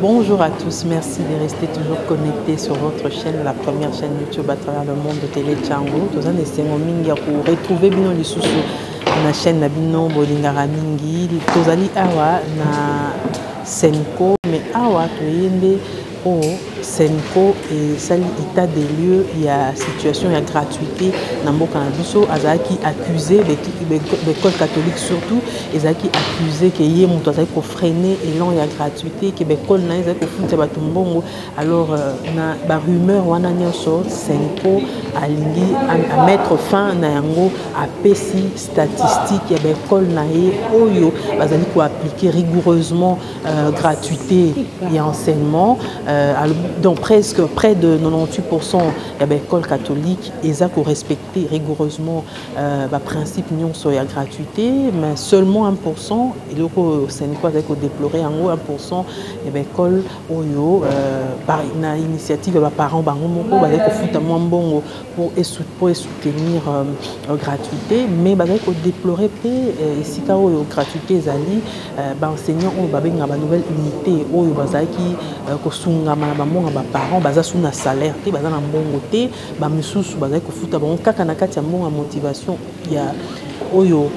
Bonjour à tous, merci de rester toujours connectés sur votre chaîne, la première chaîne YouTube à travers le monde de Télé Tchango. Tous en essayons pour retrouver Bino Lisusu na chaîne na Bino Bolingara Mingi. Tous ali awa na Senko, mais awa toyende au Senko et sali état des lieux, il y a situation, il y a gratuité. Nambo Kanabiso, Azaki accusé, l'école catholique surtout, Azaki accusé que y est mon toit pour freiner et là il y a gratuité, que l'école n'a pas pour foutre batumbongo. Alors na ba rumeur wana nyoso Senko alingi à mettre fin na yango à PSI statistique ya l'école na ye oyo bazali ko appliquer rigoureusement gratuité et enseignement. Donc presque près de 98% de l'école catholique, ils ont respecté rigoureusement le principe de la gratuité, mais seulement 1%, et le Sénégal a déploré en gros 1% de l'école par une initiative de parents pour soutenir la gratuité, mais ils ont déploré ici la gratuité, les enseignants ont une nouvelle unité, ba parents baza suna salaire te baza na mbongo te ba misusu baza ko futa bango kaka na kati ya mbongo motivation ya oyo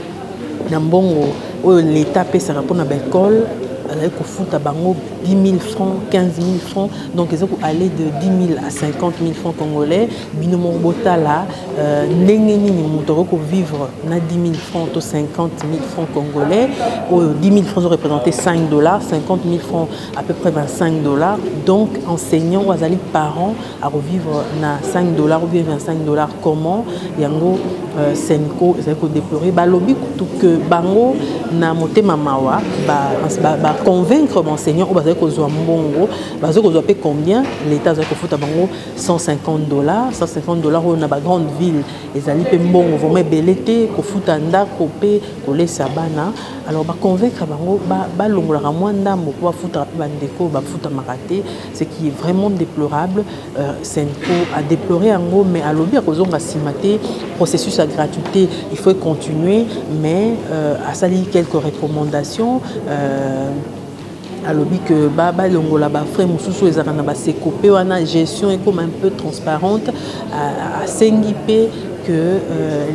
na mbongo oyo l'état pesa rapport na l'école baza ko futa bango 10 000 francs 15 000 francs donc ils ont aller de 10 000 à 50 000 francs congolais bino mo botala ndenge nini moto ko vivre na 10 000 francs to 50 000 francs congolais 10 000 francs représentait 5 $, 50 000 francs à peu près 25 $. Donc enseignants ou azali parents à revivre na 5 $ ou bien 25 $. Comment yango Senko ezako déplorer ba lobby que bango na motema mawa ba convaincre l'enseignant ou bazali ko zwa mbongo bazali ko zwa pe combien l'état azali ko futa bango 150 $, 150 $ ou na ba grande ville ezali pe mbongo vraiment belete ko futa ndako pe ko lesa bana. Alors ba convaincre bango ba longola mwa ndambo pour futa pe bandeko ba futa maraté, ce qui est vraiment déplorable. Senko a déploré en gros, mais à lobby à cause on a simaté processus à gratuité, il faut continuer, mais à sali quelques recommandations. À lobby que longola ba frère mususu ezana ba sekopé wana gestion est comme un peu transparente à sengipe que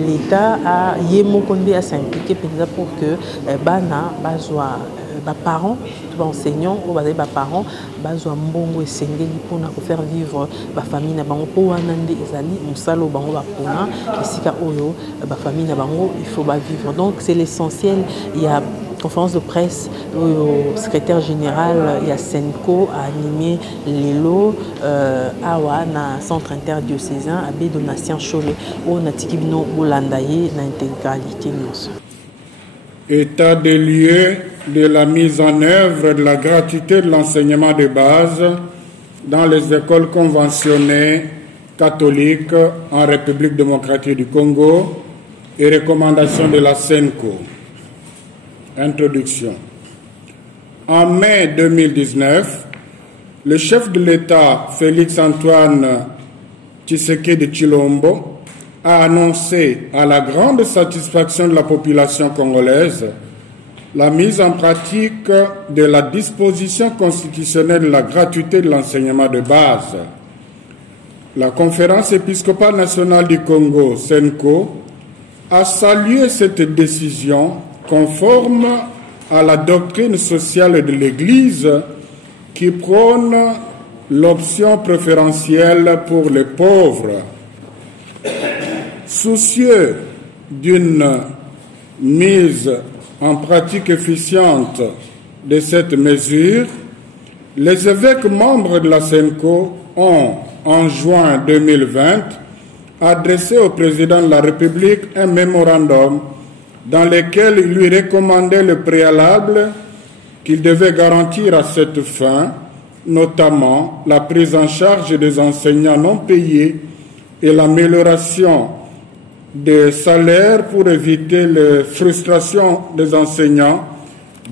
l'État a yémokonde à s'impliquer pour que bana bazwa parents, enseignants ou parents, bazwa mbongo esengeli pour faire vivre ba famille na bango po wanande ezali musalo bango ba pona esika oyo ba famille na bango il faut ba vivre. Donc c'est l'essentiel. Il y a conférence de presse au secrétaire général ya Senko a animé l'élo awa na centre interdiocésain abbé Donatien Cholé au natikibino bolandaye na intégralité nyonso. État des lieux de la mise en œuvre de la gratuité de l'enseignement de base dans les écoles conventionnées catholiques en République démocratique du Congo et recommandations de la Senko. Introduction. En mai 2019, le chef de l'État, Félix-Antoine Tshisekedi Tshilombo, a annoncé à la grande satisfaction de la population congolaise la mise en pratique de la disposition constitutionnelle de la gratuité de l'enseignement de base. La Conférence épiscopale nationale du Congo, Senko, a salué cette décision conforme à la doctrine sociale de l'Église qui prône l'option préférentielle pour les pauvres. Soucieux d'une mise en pratique efficiente de cette mesure, les évêques membres de la Senko ont, en juin 2020, adressé au président de la République un mémorandum dans lequel il lui recommandait le préalable qu'il devait garantir à cette fin, notamment la prise en charge des enseignants non payés et l'amélioration des salaires pour éviter les frustrations des enseignants,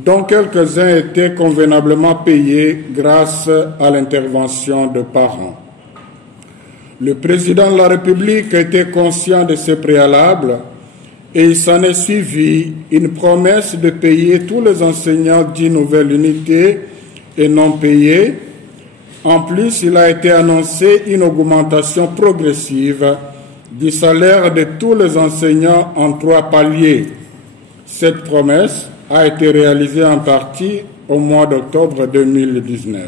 dont quelques-uns étaient convenablement payés grâce à l'intervention de parents. Le président de la République était conscient de ces préalables et il s'en est suivi une promesse de payer tous les enseignants d'une nouvelle unité et non payés. En plus, il a été annoncé une augmentation progressive du salaire de tous les enseignants en 3 paliers. Cette promesse a été réalisée en partie au mois d'octobre 2019.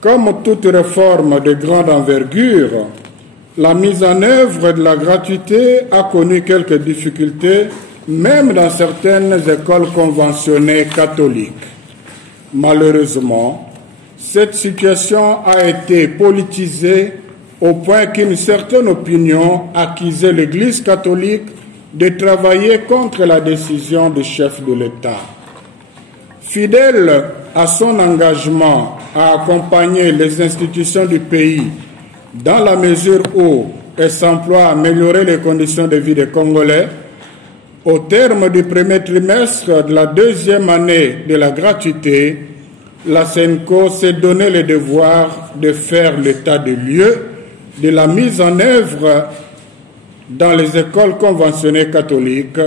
Comme toute réforme de grande envergure, la mise en œuvre de la gratuité a connu quelques difficultés, même dans certaines écoles conventionnées catholiques. Malheureusement, cette situation a été politisée au point qu'une certaine opinion accusait l'Église catholique de travailler contre la décision du chef de l'État. Fidèle à son engagement à accompagner les institutions du pays dans la mesure où elle s'emploie à améliorer les conditions de vie des Congolais, au terme du premier trimestre de la 2e année de la gratuité, la SENCO s'est donné le devoir de faire l'état des lieux de la mise en œuvre dans les écoles conventionnées catholiques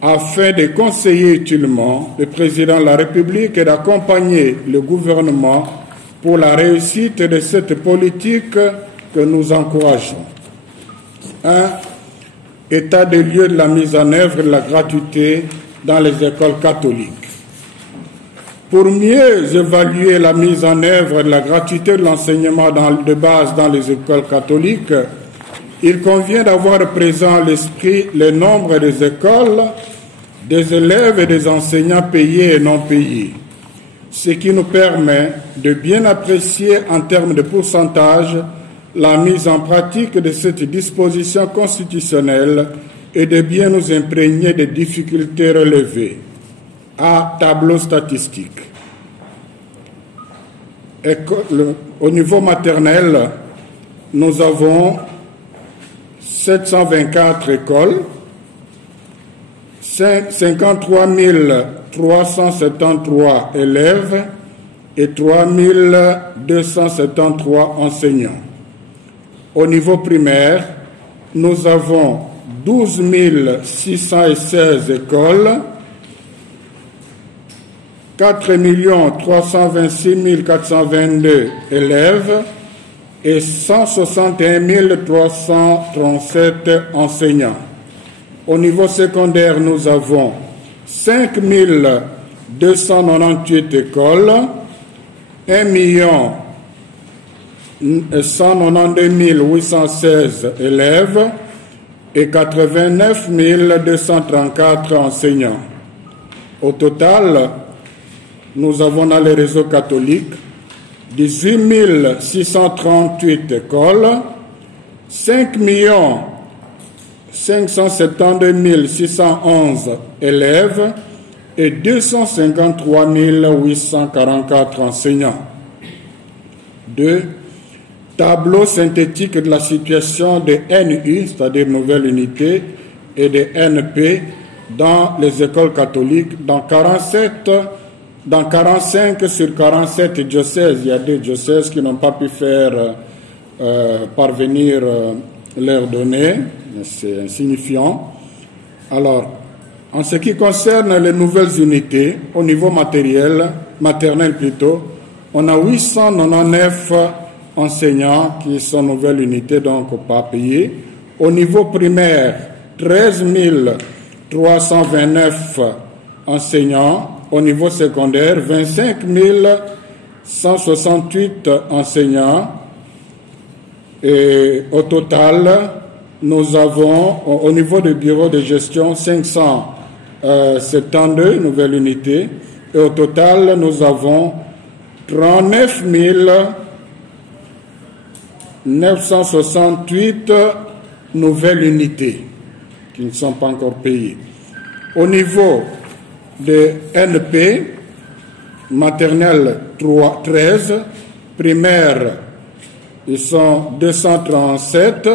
afin de conseiller utilement le président de la République et d'accompagner le gouvernement pour la réussite de cette politique que nous encourageons. 1. État des lieux de la mise en œuvre de la gratuité dans les écoles catholiques. Pour mieux évaluer la mise en œuvre de la gratuité de l'enseignement de base dans les écoles catholiques, il convient d'avoir présent à l'esprit le nombre des écoles, des élèves et des enseignants payés et non payés, ce qui nous permet de bien apprécier en termes de pourcentage la mise en pratique de cette disposition constitutionnelle et de bien nous imprégner des difficultés relevées. À tableau statistique. Au niveau maternel, nous avons 724 écoles, 53 373 élèves et 3 273 enseignants. Au niveau primaire, nous avons 12 616 écoles, 4 326 422 élèves et 161 337 enseignants. Au niveau secondaire, nous avons 5 298 écoles, 1 192 816 élèves et 89 234 enseignants. Au total, nous avons dans les réseaux catholiques 18 638 écoles, 5 572 611 élèves et 253 844 enseignants. 2. Tableau synthétique de la situation des NU, c'est-à-dire nouvelles unités, et des NP dans les écoles catholiques dans 45 sur 47 diocèses. Il y a des diocèses qui n'ont pas pu faire parvenir leurs données, c'est insignifiant. Alors, en ce qui concerne les nouvelles unités, au niveau maternel plutôt, on a 899 enseignants qui sont nouvelles unités, donc pas payés. Au niveau primaire, 13 329 enseignants. Au niveau secondaire, 25 168 enseignants. Et au total, nous avons, au niveau du bureau de gestion, 572 nouvelles unités. Et au total, nous avons 39 968 nouvelles unités qui ne sont pas encore payées. Au niveau de NP, maternelle 13, primaire, ils sont 237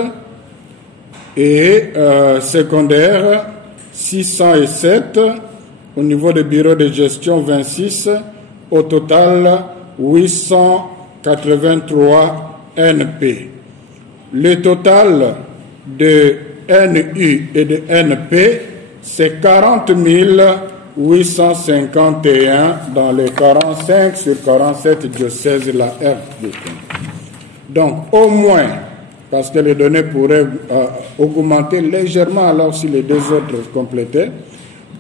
et secondaire 607, au niveau des bureaux de gestion 26, au total 883 NP. Le total de NU et de NP, c'est 40 851 dans les 45 sur 47 diocèses de la RDC. Donc, au moins, parce que les données pourraient augmenter légèrement alors si les deux autres complétaient,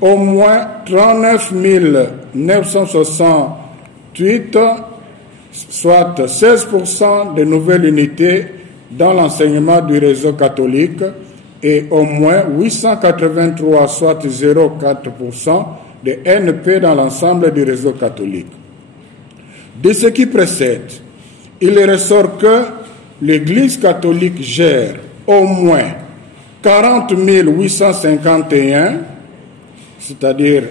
au moins 39 968, soit 16% de nouvelles unités dans l'enseignement du réseau catholique et au moins 883, soit 0,4% de NP dans l'ensemble du réseau catholique. De ce qui précède, il ressort que l'Église catholique gère au moins 40 851, c'est-à-dire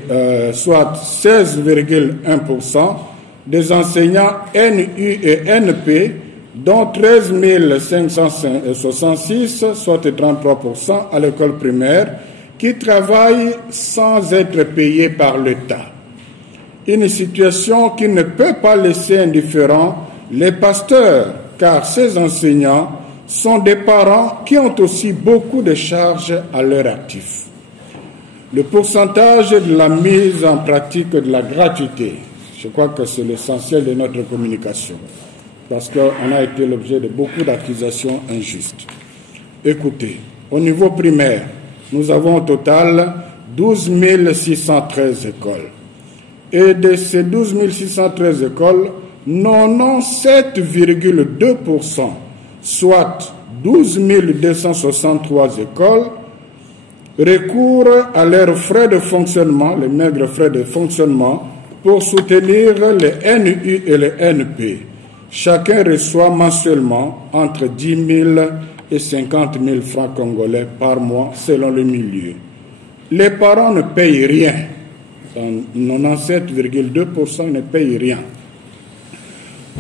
soit 16,1% des enseignants NU et NP, dont 13 566, soit 33% à l'école primaire, qui travaillent sans être payés par l'État. Une situation qui ne peut pas laisser indifférents les pasteurs, car ces enseignants sont des parents qui ont aussi beaucoup de charges à leur actif. Le pourcentage de la mise en pratique de la gratuité, je crois que c'est l'essentiel de notre communication, parce qu'on a été l'objet de beaucoup d'accusations injustes. Écoutez, au niveau primaire, nous avons au total 12 613 écoles. Et de ces 12 613 écoles, 97,2%, soit 12 263 écoles, recourent à leurs frais de fonctionnement, les maigres frais de fonctionnement, pour soutenir les NU et les NP. Chacun reçoit mensuellement entre 10 000 et 50 000 francs congolais par mois selon le milieu. Les parents ne payent rien. Dans 97,2%, ils ne payent rien.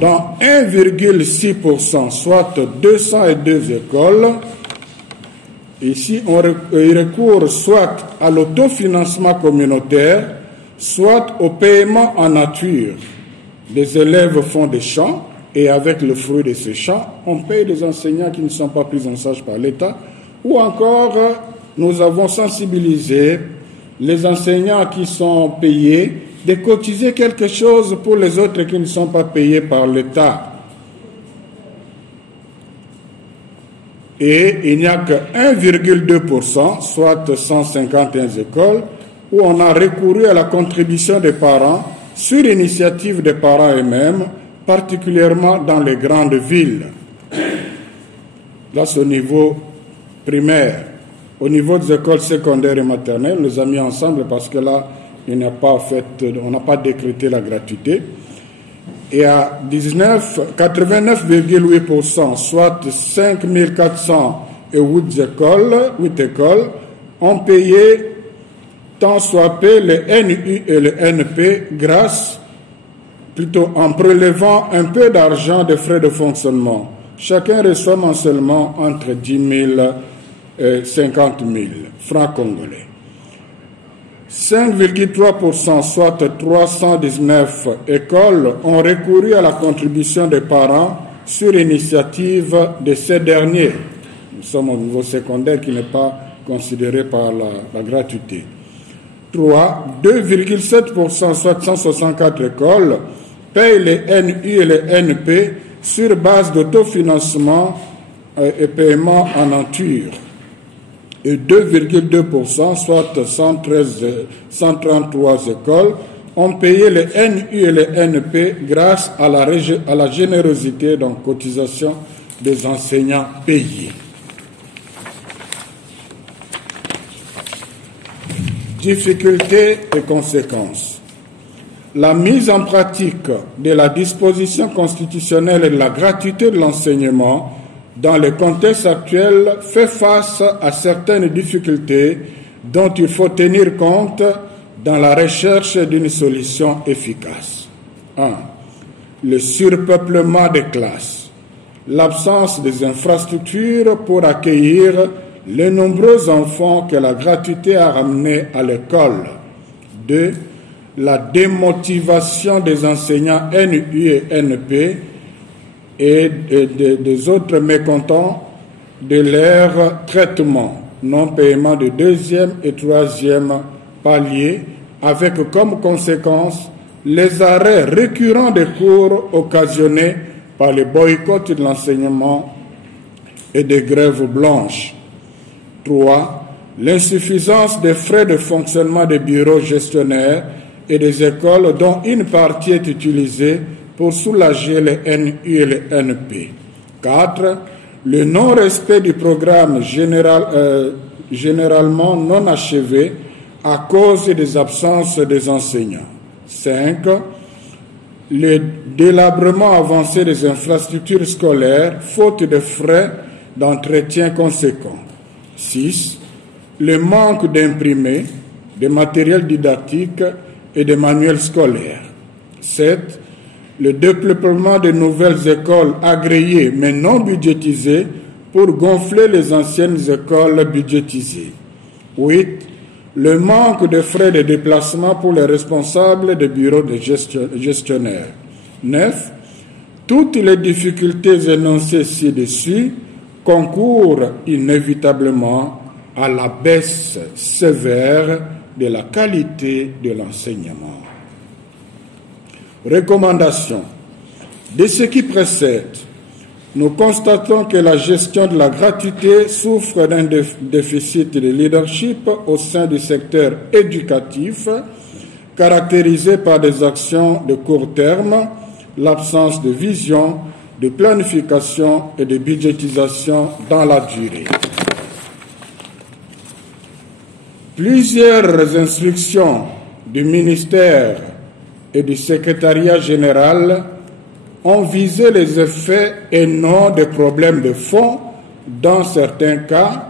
Dans 1,6%, soit 202 écoles, ici, ils recourent soit à l'autofinancement communautaire, soit au paiement en nature. Les élèves font des chants et avec le fruit de ces chants, on paye des enseignants qui ne sont pas pris en charge par l'État. Ou encore, nous avons sensibilisé les enseignants qui sont payés de cotiser quelque chose pour les autres qui ne sont pas payés par l'État. Et il n'y a que 1,2%, soit 151 écoles, où on a recouru à la contribution des parents sur initiative des parents eux-mêmes, particulièrement dans les grandes villes. Là, c'est au niveau primaire. Au niveau des écoles secondaires et maternelles, nous avons mis ensemble parce que là, on n'a pas décrété la gratuité. Et à 89,8%, soit 5 408 écoles, ont payé tant soit peu les NU et les NP en prélevant un peu d'argent de frais de fonctionnement. Chacun reçoit mensuellement entre 10 000 et 50 000 francs congolais. 5,3%, soit 319 écoles, ont recouru à la contribution des parents sur initiative de ces derniers. Nous sommes au niveau secondaire qui n'est pas considéré par la gratuité. 2,7%, soit 164 écoles, payent les NU et les NP sur base d'autofinancement et paiement en nature. Et 2,2%, soit 133 écoles, ont payé les NU et les NP grâce à la générosité dans cotisation des enseignants payés. Difficultés et conséquences. La mise en pratique de la disposition constitutionnelle et de la gratuité de l'enseignement dans le contexte actuel fait face à certaines difficultés dont il faut tenir compte dans la recherche d'une solution efficace. 1. Le surpeuplement des classes. L'absence des infrastructures pour accueillir les nombreux enfants que la gratuité a ramenés à l'école. 2. La démotivation des enseignants NU et NP et des autres mécontents de leur traitement, non-paiement de deuxième et troisième palier avec comme conséquence les arrêts récurrents des cours occasionnés par les boycotts de l'enseignement et des grèves blanches. 3. L'insuffisance des frais de fonctionnement des bureaux gestionnaires et des écoles dont une partie est utilisée pour soulager les NU et les NP. 4. Le non-respect du programme généralement non achevé à cause des absences des enseignants. 5. Le délabrement avancé des infrastructures scolaires, faute de frais d'entretien conséquents. 6. Le manque d'imprimés, de matériel didactique et de manuels scolaires. 7. Le développement de nouvelles écoles agréées mais non budgétisées pour gonfler les anciennes écoles budgétisées. 8. Le manque de frais de déplacement pour les responsables des bureaux de gestionnaires. 9. Toutes les difficultés énoncées ci-dessus concourent inévitablement à la baisse sévère de la qualité de l'enseignement. Recommandations. De ce qui précède, nous constatons que la gestion de la gratuité souffre d'un déficit de leadership au sein du secteur éducatif, caractérisé par des actions de court terme, l'absence de vision, de planification et de budgétisation dans la durée. Plusieurs instructions du ministère et du secrétariat général ont visé les effets et non des problèmes de fond. Dans certains cas,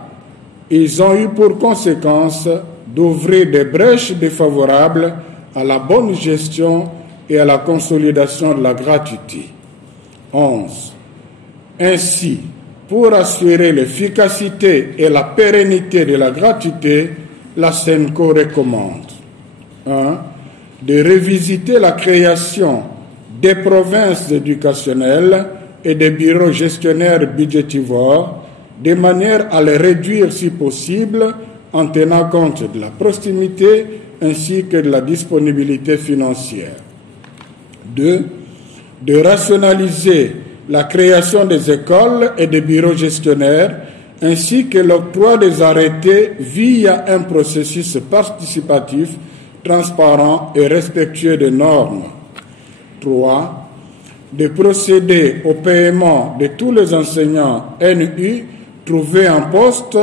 ils ont eu pour conséquence d'ouvrir des brèches défavorables à la bonne gestion et à la consolidation de la gratuité. 11. Ainsi, pour assurer l'efficacité et la pérennité de la gratuité, la SENCO recommande 1. De revisiter la création des provinces éducationnelles et des bureaux gestionnaires budgétivores de manière à les réduire si possible en tenant compte de la proximité ainsi que de la disponibilité financière. 2. De rationaliser la création des écoles et des bureaux gestionnaires ainsi que l'octroi des arrêtés via un processus participatif, transparent et respectueux des normes. 3. De procéder au paiement de tous les enseignants NU trouvés en poste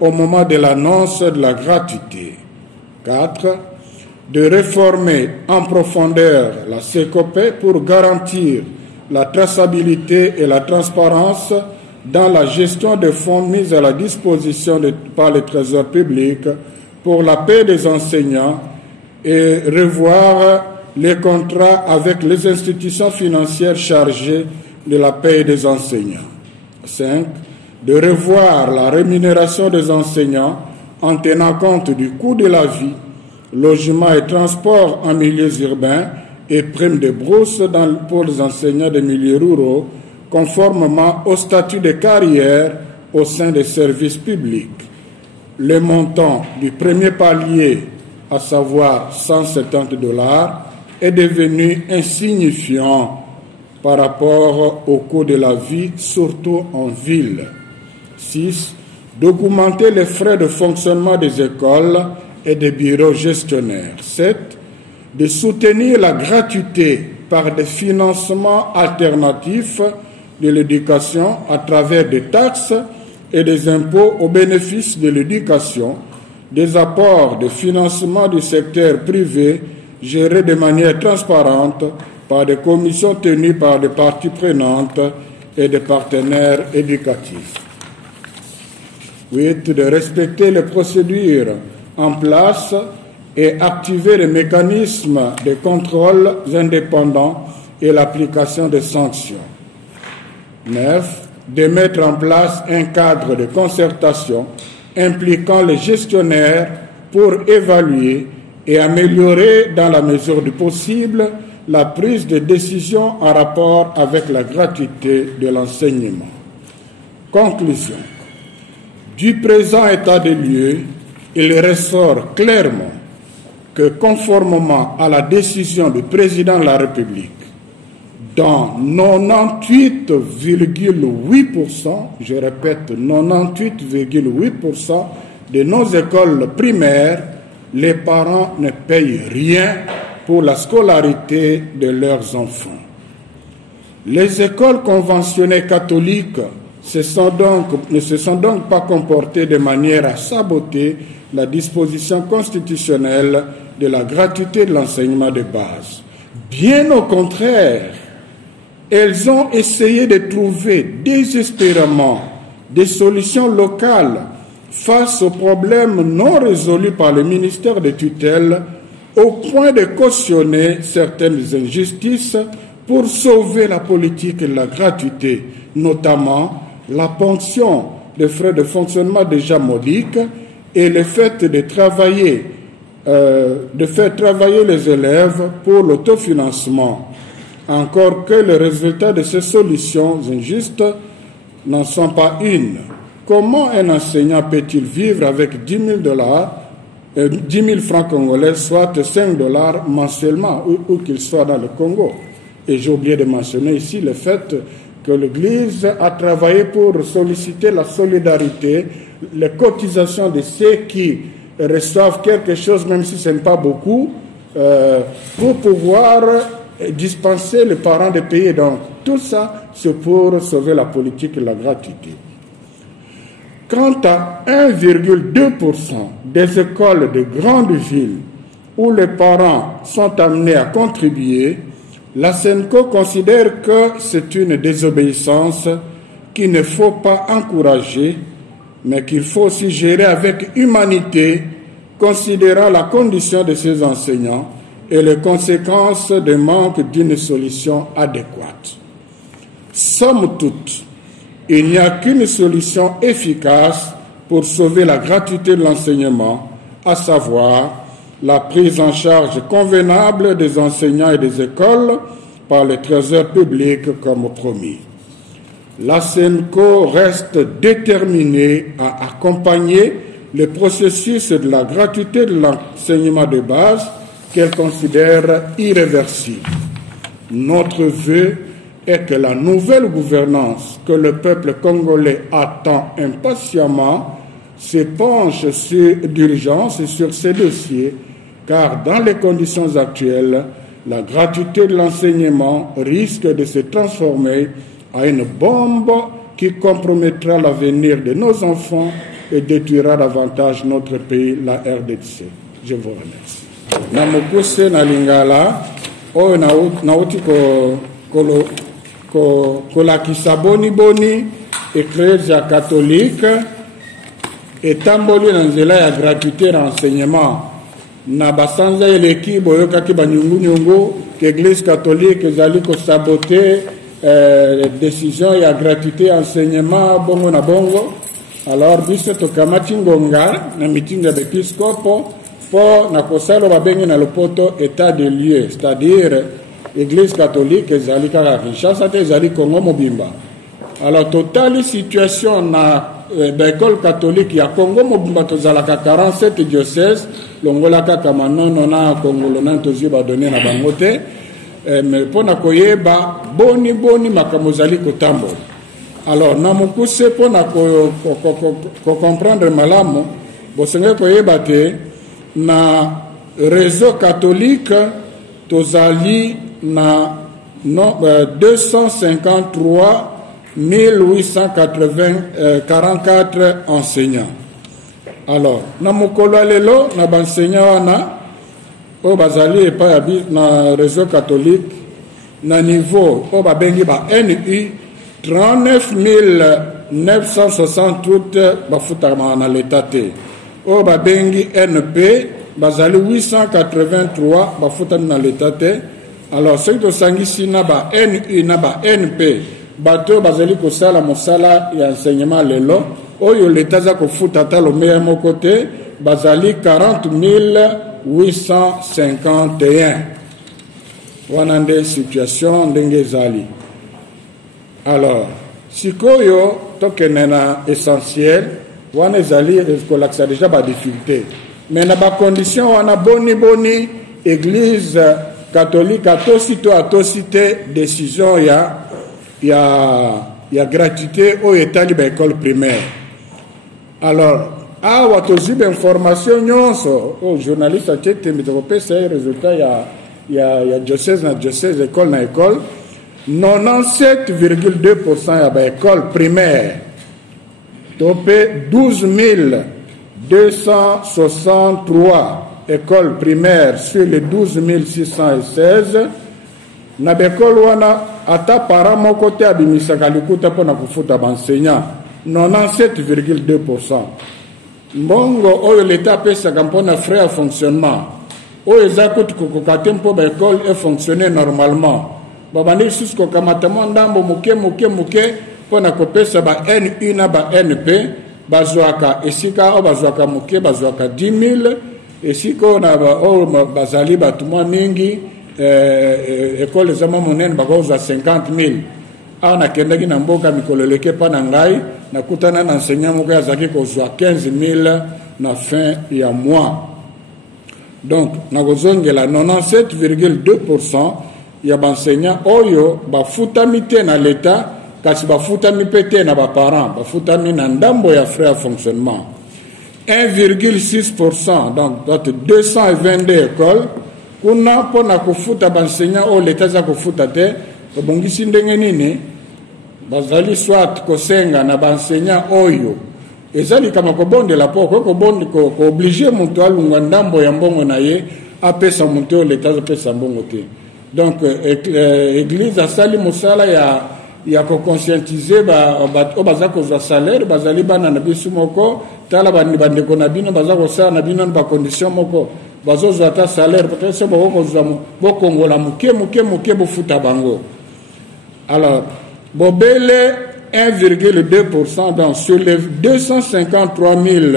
au moment de l'annonce de la gratuité. 4. De réformer en profondeur la SECOPE pour garantir la traçabilité et la transparence dans la gestion des fonds mis à la disposition par le Trésor public pour la paie des enseignants et revoir les contrats avec les institutions financières chargées de la paie des enseignants. 5. De revoir la rémunération des enseignants en tenant compte du coût de la vie, logement et transport en milieux urbains et primes de brousse pour les enseignants des milieux ruraux, conformément au statut de carrière au sein des services publics. Le montant du premier palier, à savoir $170, est devenu insignifiant par rapport au coût de la vie, surtout en ville. 6. D'augmenter les frais de fonctionnement des écoles et des bureaux gestionnaires. 7. De soutenir la gratuité par des financements alternatifs de l'éducation à travers des taxes et des impôts au bénéfice de l'éducation, des apports de financement du secteur privé gérés de manière transparente par des commissions tenues par des parties prenantes et des partenaires éducatifs. 8. De respecter les procédures en place et activer les mécanismes de contrôle indépendants et l'application des sanctions. 9. De mettre en place un cadre de concertation impliquant les gestionnaires pour évaluer et améliorer dans la mesure du possible la prise de décision en rapport avec la gratuité de l'enseignement. Conclusion. Du présent état des lieux, il ressort clairement que conformément à la décision du président de la République, dans 98,8%, je répète, 98,8% de nos écoles primaires, les parents ne payent rien pour la scolarité de leurs enfants. Les écoles conventionnées catholiques ne se sont donc pas comportées de manière à saboter la disposition constitutionnelle de la gratuité de l'enseignement de base. Bien au contraire, elles ont essayé de trouver désespérément des solutions locales face aux problèmes non résolus par le ministère de tutelle, au point de cautionner certaines injustices pour sauver la politique et la gratuité, notamment la ponction des frais de fonctionnement déjà modiques et le fait de faire travailler les élèves pour l'autofinancement. Encore que les résultats de ces solutions injustes n'en sont pas une. Comment un enseignant peut-il vivre avec 10 000 francs congolais, soit 5 $ mensuellement, où qu'il soit dans le Congo? Et j'ai oublié de mentionner ici le fait que l'Église a travaillé pour solliciter la solidarité, les cotisations de ceux qui reçoivent quelque chose, même si ce n'est pas beaucoup, pour pouvoir dispenser les parents de payer. Donc, tout ça, c'est pour sauver la politique et la gratuité. Quant à 1,2% des écoles de grandes villes où les parents sont amenés à contribuer, la SENCO considère que c'est une désobéissance qu'il ne faut pas encourager, mais qu'il faut aussi gérer avec humanité, considérant la condition de ces enseignants et les conséquences du manque d'une solution adéquate. Somme toute, il n'y a qu'une solution efficace pour sauver la gratuité de l'enseignement, à savoir la prise en charge convenable des enseignants et des écoles par le Trésor public comme promis. La SENCO reste déterminée à accompagner le processus de la gratuité de l'enseignement de base qu'elle considère irréversible. Notre vœu est que la nouvelle gouvernance que le peuple congolais attend impatiemment se penche d'urgence sur ces dossiers, car dans les conditions actuelles, la gratuité de l'enseignement risque de se transformer en une bombe qui compromettra l'avenir de nos enfants et détruira davantage notre pays, la RDC. Je vous remercie. Namukuse na lingala oyo nauti kolakisa boni Ecclesia catholique etamboli na nzela ya gratuité renseignement na basanza eleki boyokaki banyungu que Église catholique ezali kosabote décision ya gratuité enseignement bongo na bongo. Alors biso tokamati ngonga na meeting ya bepiskopo po na kosalo babengi na lopoto état de lieu, c'est-à-dire Église catholique ezali kaka Kinshasa te ezali Congo mobimba. Alors totali situation na l'école catholique ya Congo mobimba tozalaka 47 diocèses longola kaka manono na Congo na tozi ba donner na bango te, mais pona koyeba boni makambo zali kotambola. Alors na mokuse pona ko comprendre malamu bosenge koyeba te na réseau catholique tozali na 253 844 enseignants. Alors, na mokolo lelo na enseignants wana o bazali epa na réseau catholique na niveau o babengi ba NU 39 968 bafutama na l'état te. O babengi NP bazali 883 bafutami na l'état te. Alors ce que sangisi na ba NU na ba NP bato bazali kosala mosala ya enseignement lelo oyo l'état za kofuta talo meya moko te bazali 40 851 wana nde situation ndenge ezali. Alors sikoyo tokende na essentiel wana ezali kolakisa déjà ba difficulté mais na ba condition wana boni église catholique atosité décision ya gratuité au étali ba école primaire. Alors awa toziba information nyonso o journaliste atete mitopesa résultat ya diocèse na diocèse école na école 97,2% ya ba école primaire topé 12 263 écoles primaires sur les 12 616 na ba école wana ata para moko te abimisaka likuta pona kufuta ba enseignant 97,2%. Mbongo oyo l'État pesaka mpona frais à fonctionnement oyo eza kuti kokoka te mpo baekole efonctionne normalement babandi lisusu kokamata mwa ndambo moke mpona kopesa ba N1 na ba NP bazwaka esika oyo bazwaka moke bazwaka 10 000 esika oyo bazali bato mwa mingi ekole eza mwa monene bakozwa 50 000 awa nakendaki na mboka mikolo eleke mpa na ngai nakutana na enseignant moko azalaki kozwa 15 000 na fin ya mois. Donc nakozongela 97,2% ya baenseignant oyo bafutami te na l'État kasi bafutami mpe te na baparent bafutami na ndambo ya frais à fonctionnement. 1,6% donc 222 écoles kuna mpona kofuta baenseignant oyo l'État aza kofuta te babongisi ndenge nini bazali soit kosenga na baenseignant oyo ezali kama kobondela po ko obligé moto alunga ndambo ya mbongo na ye apesa moto oyo l'État apesa mbongo te. Donc église asali mosala ya kokonscientiser baza kozwa salaire bazali bana na biso moko tala bandeko na bino baza kosala na bino na bacondition moko bazozwa ata salaire peut-être bokongola moke bofuta bango. Alors bobele 1,2% dans sur les 253 000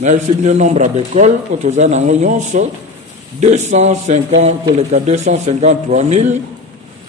na le nombre d'écoles autoza na nyonso 253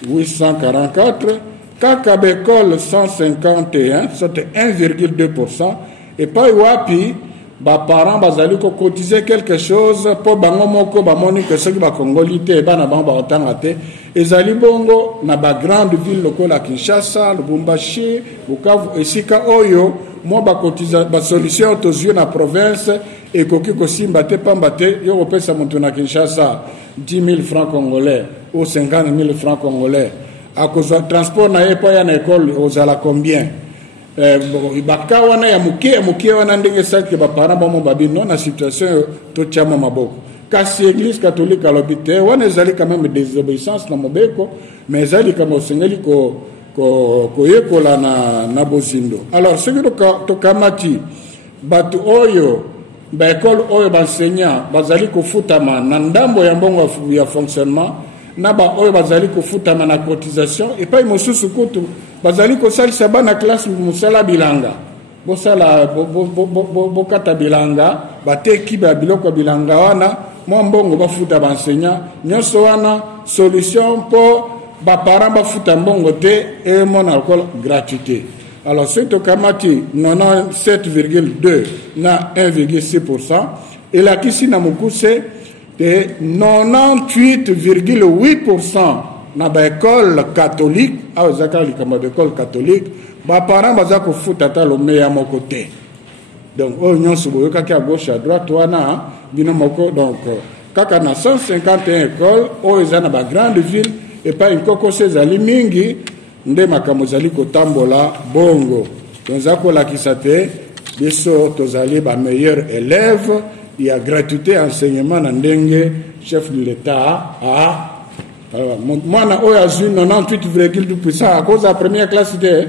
844 kaka bécole 151 c'était 1,2% et pas wapi ba parents bazali ko cotiser quelque chose po bango moko ba moni que ceux qui ba congolité bana bango ba otanga te ezali bongo na ba grande ville lokola Kinshasa, Lubumbashi, Bukavu esika oyo mo ba cotiser ba solution tozio na province et koki ko simba te pamba te yo pesa muntu na Kinshasa 10 000 francs congolais ou 50 000 francs congolais à cause du transport na yepa ya na école ozala combien baka wana ya muke wana ndenge saki ba parents ba mo babino na situation to chama maboko kasi église catholique alobite wana ezali quand même désobéissance na mobeko mais ezali kama osengeli ko yekola na bozindo. Alors ce que to kamati batu oyo ba école oyo ba enseignant bazali ko futama na ndambo ya mbongo ya fonctionnement na ba oyo bazali ko futama na cotisation et pas mosusu kutu bazali ko salisa bana classe musala bilanga bosala bokata bilanga bateki ba biloko bilanga wana mo mbongo bafuta ba enseignant nyonso wana solution po ba parents bafuta mbongo te et mon alcool gratuité. Alors c'est au kamati 97,2 na 1,6% et la kisi na mukuse de 98,8% na ba école catholique a zakali kama école catholique ba parents baza ko futa ta lo meya moko te. Donc o nyonso boyoka ki à gauche à droite wana bino moko donc kaka na 151 écoles o ezana ba grande ville et pas une koko sezali mingi nde makambo zali kotambola bongo tonza kolakisa te biso tozali ba meilleurs élèves il y a gratuité enseignement na ndenge chef de l'État a mwana oyo azwi 98,2% à cause de la première classe de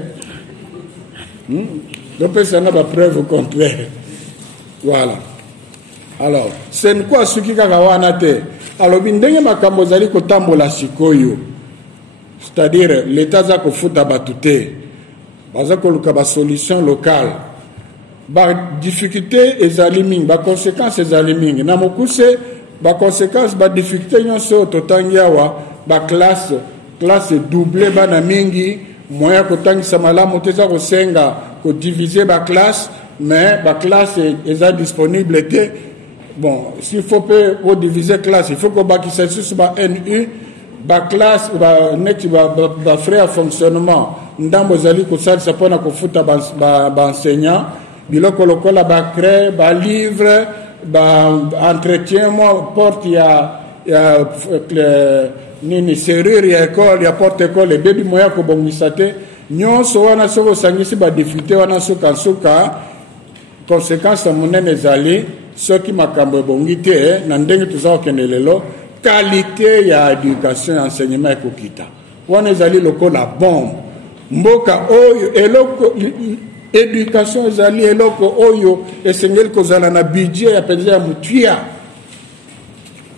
donc ça n'a pas preuve contraire. Voilà. Alors c'est quoi ce qui kaka wana te alors ndenge makambo zali kotambola sikoyo c'est-à-dire l'État za kofuta batute baza koluka ba solution locale ba difficulté ezali mingi ba conséquences ezali mingi na mokuse ba conséquences ba difficulté nyonso totangiawa ba classe doublée bana mingi moya kotangisa malamu teza kosenga ko diviser ba classe mais ba classe eza disponible te bon, s'il faut pas diviser classe, il faut que ça soit NU, ba classe, ba net, ba frais à fonctionnement. Ndambo zali ko sal sa pona ko futa ba enseignant, biloko lokola ba crée, ba livre, ba entretien, moi porte ya nini serrure ya école, ya porte école, les baby moya ko bongisate, nyonso wana soko sangisi ba difficulté wana suka conséquence monene zali soki makambo bongite na ndenge tuzao kenelelo qualité ya éducation et enseignement ekokita wana ezali lokola bombe mboka oyo eloko éducation ezali eloko oyo esengeli kozala na budget ya penza ya mutuya.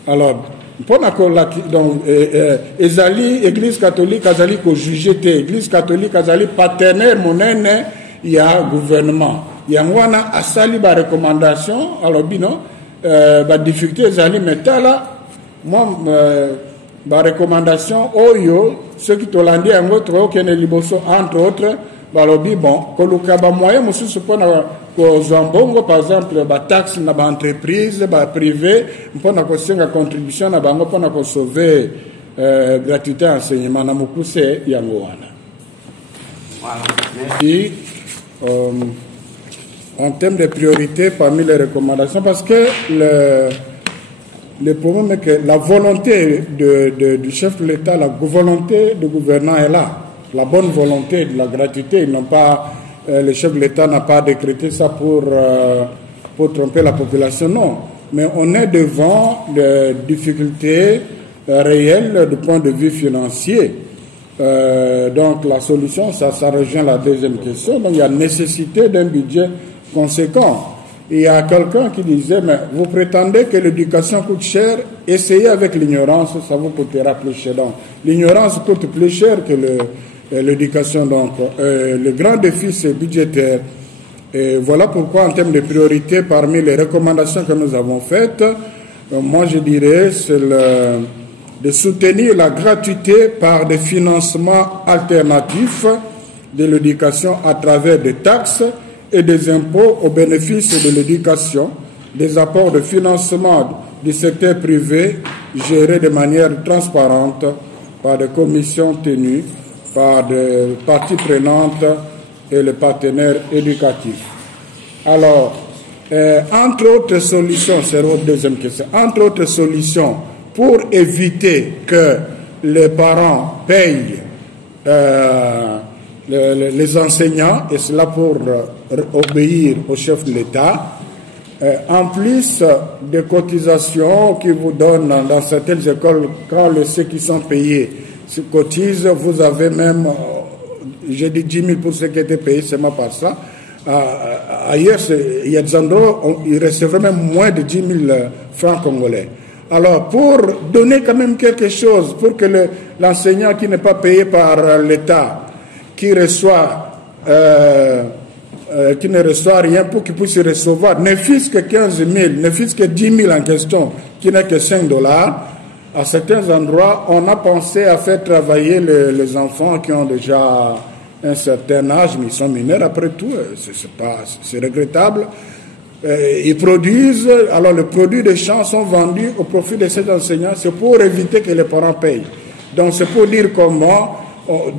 Alors mpona kolaki donc ezali église catholique azali ko juger te église catholique azali partenaire monene ya gouvernement yango wana asali ba recommandation alors bino ba difficulté ezali metala moi ba recommandation oyo ceux qui tolandi yango to kene liboso entre autres balobi bon koluka ba moyen mususu pona ko zambongo par exemple ba taxe na ba entreprise ba privé mpona ko senga contribution na bango pona ko sauver gratuité enseignement na mukuse yango wana. Voilà. Et en termes de priorité parmi les recommandations, parce que le problème est que la volonté du chef de l'État, la volonté du gouvernement est là. La bonne volonté de la gratuité, le chef de l'État n'a pas décrété ça pour tromper la population, non. Mais on est devant des difficultés réelles du point de vue financier. Donc la solution, ça rejoint la deuxième question. Donc il y a nécessité d'un budget conséquent. Il y a quelqu'un qui disait, mais vous prétendez que l'éducation coûte cher, essayez avec l'ignorance, ça vous coûtera plus cher. Donc l'ignorance coûte plus cher que l'éducation. Donc le grand défi, c'est budgétaire. Et voilà pourquoi, en termes de priorité, parmi les recommandations que nous avons faites, moi je dirais, c'est de soutenir la gratuité par des financements alternatifs de l'éducation à travers des taxes et des impôts au bénéfice de l'éducation, des apports de financement du secteur privé gérés de manière transparente par des commissions tenues par des parties prenantes et les partenaires éducatifs. Alors, entre autres solutions, c'est votre deuxième question, entre autres solutions, pour éviter que les parents payent les enseignants, et cela pour obéir au chef de l'État, en plus des cotisations qui vous donnent dans certaines écoles, quand ceux qui sont payés se cotisent, vous avez même, j'ai dit 10 000 pour ceux qui étaient payés seulement par ça. Ailleurs, il y a des endroits où il recevrait même moins de 10 000 francs congolais. Alors, pour donner quand même quelque chose, pour que l'enseignant qui n'est pas payé par l'État, qui ne reçoit rien, pour qu'il puisse recevoir, ne fût-ce que 15 000, ne fût-ce que 10 000 en question, qui n'est que 5 $, à certains endroits, on a pensé à faire travailler les enfants qui ont déjà un certain âge, mais ils sont mineurs après tout, c'est regrettable. Ils produisent, alors les produits de champs sont vendus au profit de ces enseignants, c'est pour éviter que les parents payent. Donc c'est pour dire comment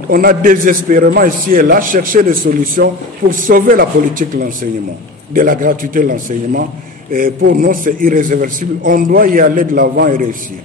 on a désespérément ici et là cherché des solutions pour sauver la politique de l'enseignement, de la gratuité de l'enseignement. Et pour nous c'est irréversible, on doit y aller de l'avant et réussir.